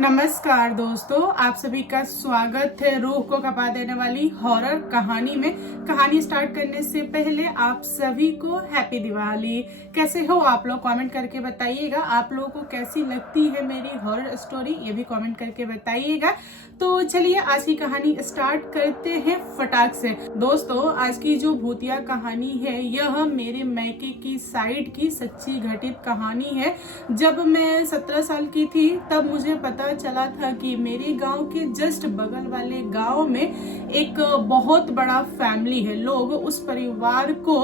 नमस्कार दोस्तों, आप सभी का स्वागत है रूह को कपा देने वाली हॉरर कहानी में। कहानी स्टार्ट करने से पहले आप सभी को हैप्पी दिवाली। कैसे हो आप लोग, कमेंट करके बताइएगा। आप लोगों को कैसी लगती है मेरी हॉरर स्टोरी, ये भी कमेंट करके बताइएगा। तो चलिए आज की कहानी स्टार्ट करते हैं फटाक से। दोस्तों, आज की जो भूतिया कहानी है यह मेरे मैके की साइड की सच्ची घटित कहानी है। जब मैं 17 साल की थी तब मुझे पता चला था कि मेरे गांव के जस्ट बगल वाले गांव में एक बहुत बड़ा फैमिली है। लोग उस परिवार को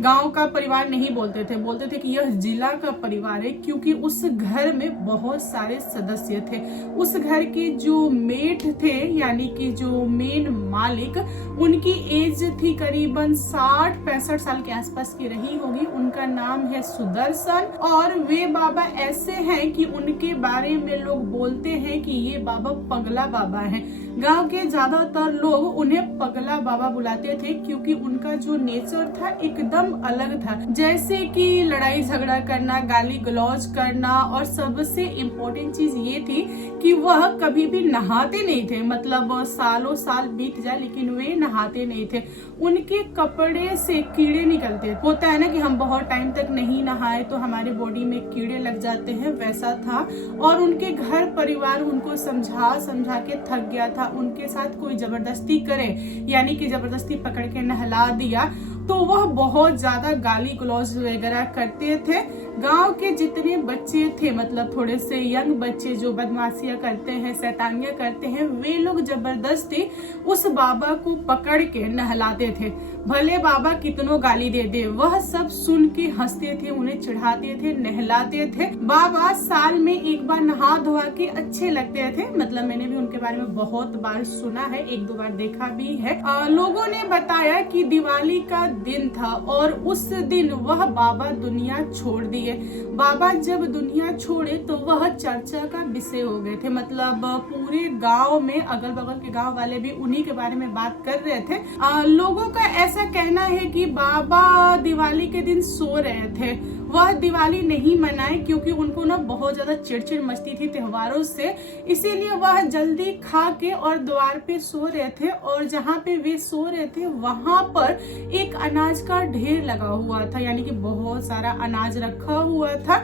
गांव का परिवार नहीं बोलते थे कि यह जिला का परिवार है, क्योंकि उस घर में बहुत सारे सदस्य थे। उस घर के जो मेट थे, यानी कि जो मेन मालिक, उनकी एज थी करीबन 60-65 साल के आसपास की रही होगी। उनका नाम है सुदर्शन, और वे बाबा ऐसे हैं कि उनके बारे में लोग बोलते हैं कि ये बाबा पगला बाबा हैं। गांव के ज्यादातर लोग उन्हें पगला बाबा बुलाते थे, क्योंकि उनका जो नेचर था एकदम अलग था। जैसे कि लड़ाई झगड़ा करना, गाली गलौज करना, और सबसे इम्पोर्टेंट चीज ये थी कि वह कभी भी नहाते नहीं थे। मतलब सालों साल बीत जाए लेकिन वे नहाते नहीं थे। उनके कपड़े से कीड़े निकलते। होता है ना कि हम बहुत टाइम तक नहीं नहाए तो हमारे बॉडी में कीड़े लग जाते हैं, वैसा था। और उनके घर परिवार उनको समझा समझा के थक गया था। उनके साथ कोई जबरदस्ती करे, यानी कि जबरदस्ती पकड़ के नहला दिया, तो वह बहुत ज्यादा गाली गलौज वगैरह करते थे। गांव के जितने बच्चे थे, मतलब थोड़े से यंग बच्चे जो बदमाशियां करते हैं, शैतानियां करते हैं, वे लोग जबरदस्ती उस बाबा को पकड़ के नहलाते थे। भले बाबा कितनों गाली दे दे, वह सब सुन के हंसते थे, उन्हें चिढ़ाते थे, नहलाते थे। बाबा साल में एक बार नहा धोआ के अच्छे लगते थे। मतलब मैंने भी उनके बारे में बहुत बार सुना है, 1-2 बार देखा भी है। लोगों ने बताया कि दिवाली का दिन था और उस दिन वह बाबा दुनिया छोड़ दिए। बाबा जब दुनिया छोड़े तो वह चर्चा का विषय हो गए थे। मतलब पूरे गांव में, अगल बगल के गांव वाले भी उन्हीं के बारे में बात कर रहे थे। लोगों का ऐसा कहना है कि बाबा दिवाली के दिन सो रहे थे। वह दिवाली नहीं मनाए क्योंकि उनको ना बहुत ज्यादा चिड़चिड़ मचती थी त्योहारों से, इसीलिए वह जल्दी खा के और द्वार पे सो रहे थे। और जहाँ पे वे सो रहे थे वहां पर एक अनाज का ढेर लगा हुआ था, यानी कि बहुत सारा अनाज रखा हुआ था।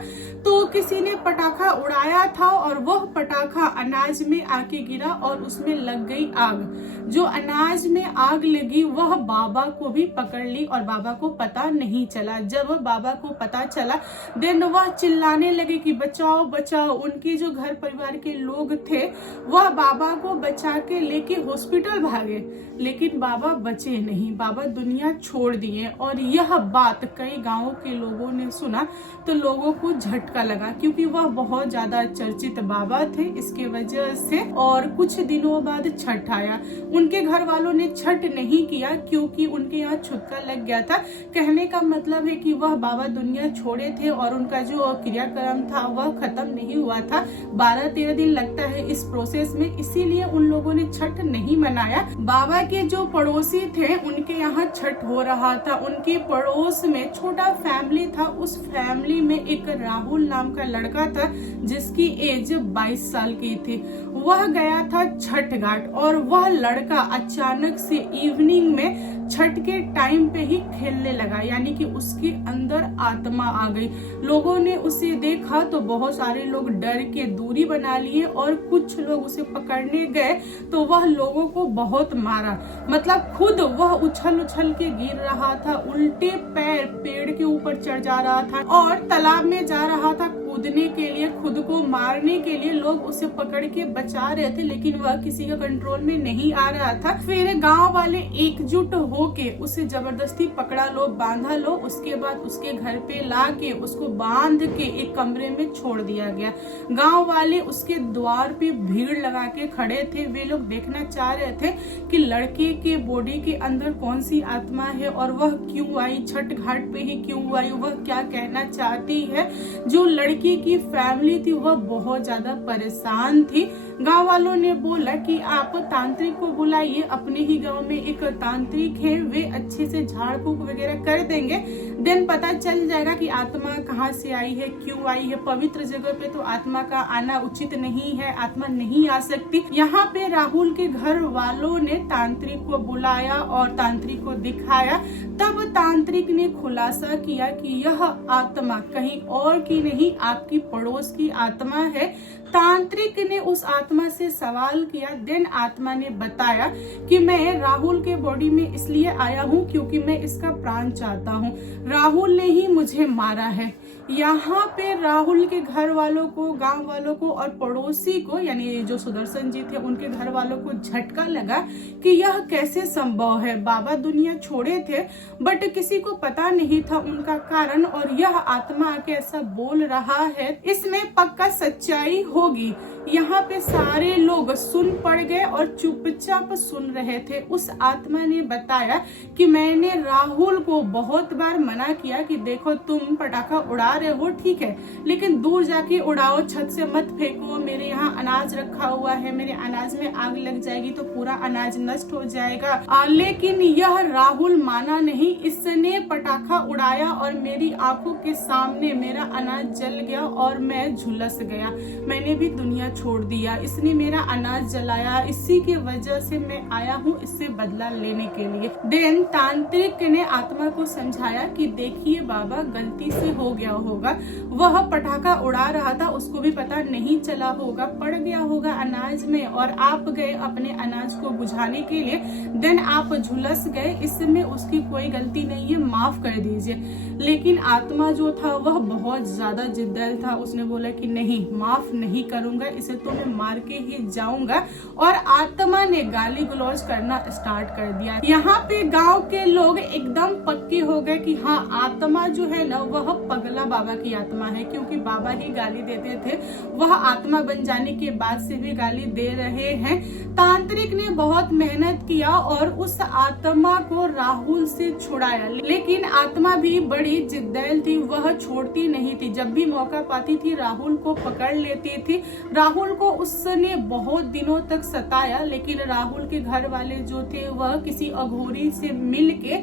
तो किसी ने पटाखा उड़ाया था और वह पटाखा अनाज में आके गिरा और उसमें लग गई आग। जो अनाज में आग लगी वह बाबा को भी पकड़ ली और बाबा को पता नहीं चला। जब बाबा को पता चला देन वह चिल्लाने लगे कि बचाओ बचाओ। उनके जो घर परिवार के लोग थे वह बाबा को बचा के लेके हॉस्पिटल भागे, लेकिन बाबा बचे नहीं, बाबा दुनिया छोड़ दिए। और यह बात कई गांवों के लोगों ने सुना तो लोगों को झटका लगा, क्योंकि वह बहुत ज्यादा चर्चित बाबा थे इसके वजह से। और कुछ दिनों बाद छठ आया। उनके घर वालों ने छठ नहीं किया क्योंकि उनके यहाँ छुतका लग गया था। कहने का मतलब है कि वह बाबा दुनिया छोड़े थे और उनका जो क्रियाक्रम था वह खत्म नहीं हुआ था। 12-13 दिन लगता है इस प्रोसेस में, इसीलिए उन लोगों ने छठ नहीं मनाया। बाबा के जो पड़ोसी थे उनके यहाँ छठ हो रहा था। उनके पड़ोस में छोटा फैमिली था। उस फैमिली में एक राहुल नाम का लड़का था जिसकी एज 22 साल की थी। वह गया था छठ घाट और वह लड़का अचानक से इवनिंग में छठ के टाइम पे ही खेलने लगा, यानी कि उसके अंदर आत्मा आ गई। लोगों ने उसे देखा तो बहुत सारे लोग डर के दूरी बना लिए और कुछ लोग उसे पकड़ने गए तो वह लोगों को बहुत मारा। मतलब खुद वह उछल उछल के गिर रहा था, उल्टे पैर पेड़ के ऊपर चढ़ जा रहा था और तालाब में जा रहा था कूदने के लिए, खुद को मारने के लिए। लोग उसे पकड़ के बचा रहे थे लेकिन वह किसी का कंट्रोल में नहीं आ रहा था। फिर गांव वाले एकजुट होके उसे जबरदस्ती पकड़ा लो, बांधा लो। उसके बाद उसके घर पे ला के उसको बांध के एक कमरे में छोड़ दिया गया। गांव वाले उसके द्वार पे भीड़ लगा के खड़े थे। वे लोग देखना चाह रहे थे कि लड़के के बॉडी के अंदर कौन सी आत्मा है और वह क्यों आई, छठ घाट पे ही क्यों आई, वह क्या कहना चाहती है। जो लड़की की फैमिली थी वह बहुत ज्यादा परेशान थी। गांव वालों ने बोला कि आप तांत्रिक को बुलाइए, अपने ही गांव में एक तांत्रिक है, वे अच्छे से झाड़ फूक वगैरह कर देंगे, देन पता चल जाएगा कि आत्मा कहाँ से आई है, क्यों आई है। पवित्र जगह पे तो आत्मा का आना उचित नहीं है, आत्मा नहीं आ सकती। यहाँ पे राहुल के घर वालों ने तांत्रिक को बुलाया और तांत्रिक को दिखाया। तब तांत्रिक ने खुलासा किया कि यह आत्मा कहीं और की नहीं, आपकी पड़ोस की आत्मा है। तांत्रिक ने उस आत्मा से सवाल किया, देन आत्मा ने बताया कि मैं राहुल के बॉडी में इसलिए आया हूँ क्योंकि मैं इसका प्राण चाहता हूँ, राहुल ने ही मुझे मारा है। यहाँ पे राहुल के घर वालों को, गांव वालों को और पड़ोसी को, यानी जो सुदर्शन जी थे उनके घर वालों को झटका लगा कि यह कैसे संभव है। बाबा दुनिया छोड़े थे बट किसी को पता नहीं था उनका कारण, और यह आत्मा आके ऐसा बोल रहा है, इसमें पक्का सच्चाई होगी। यहाँ पे सारे लोग सुन पड़ गए और चुपचाप सुन रहे थे। उस आत्मा ने बताया कि मैंने राहुल को बहुत बार मना किया कि देखो तुम पटाखा उड़ा रहे हो ठीक है, लेकिन दूर जाके उड़ाओ, छत से मत फेंको, मेरे यहाँ अनाज रखा हुआ है, मेरे अनाज में आग लग जाएगी तो पूरा अनाज नष्ट हो जाएगा। लेकिन यह राहुल माना नहीं, इसने पटाखा उड़ाया और मेरी आंखों के सामने मेरा अनाज जल गया और मैं झुलस गया, मैंने भी दुनिया छोड़ दिया, इसने मेरा अनाज जलाया, इसी की वजह से मैं आया हूँ इससे बदला लेने के लिए। देन तांत्रिक ने आत्मा को समझाया कि देखिए बाबा, गलती से हो गया होगा, वह पटाखा उड़ा रहा था, उसको भी पता नहीं चला होगा, पड़ गया होगा अनाज में और आप गए अपने अनाज को बुझाने के लिए, देन आप झुलस गए, इसमें उसकी कोई गलती नहीं है, माफ कर दीजिए। लेकिन आत्मा जो था वह बहुत ज्यादा जिद्दल था, उसने बोला कि नहीं, माफ नहीं करूंगा, इसे तो मैं मार के ही जाऊंगा। और आत्मा ने गाली गलौज करना स्टार्ट कर दिया। यहाँ पे गांव के लोग एकदम पक्के हो गए कि हाँ, आत्मा जो है ना वह पगला बाबा की आत्मा है, क्योंकि बाबा ही गाली देते थे, वह आत्मा बन जाने के बाद से भी गाली दे रहे हैं। तांत्रिक ने बहुत मेहनत किया और उस आत्मा को राहुल से छुड़ाया, लेकिन आत्मा भी बड़ी जिद्दल थी, वह छोड़ती नहीं थी, जब भी मौका पाती थी राहुल को पकड़ लेती थी। राहुल को उसने बहुत दिनों तक सताया, लेकिन राहुल के घर वाले जो थे वह किसी अघोरी से मिल के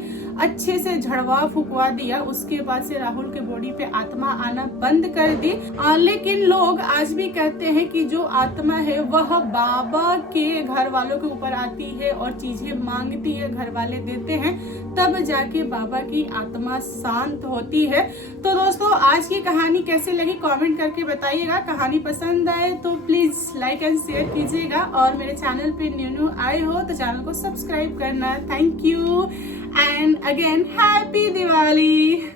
अच्छे से झड़वा फुकवा दिया। उसके बाद से राहुल के बॉडी पे आत्मा आना बंद कर दी। लेकिन लोग आज भी कहते हैं कि जो आत्मा है वह बाबा के घर वालों के ऊपर आती है और चीजें मांगती है, घर वाले देते हैं, तब जाके बाबा की आत्मा शांत होती है। तो दोस्तों, आज की कहानी कैसे लगी कमेंट करके बताइएगा। कहानी पसंद आए तो प्लीज लाइक एंड शेयर कीजिएगा, और मेरे चैनल पे न्यू आए हो तो चैनल को सब्सक्राइब करना। Thank you and again happy Diwali.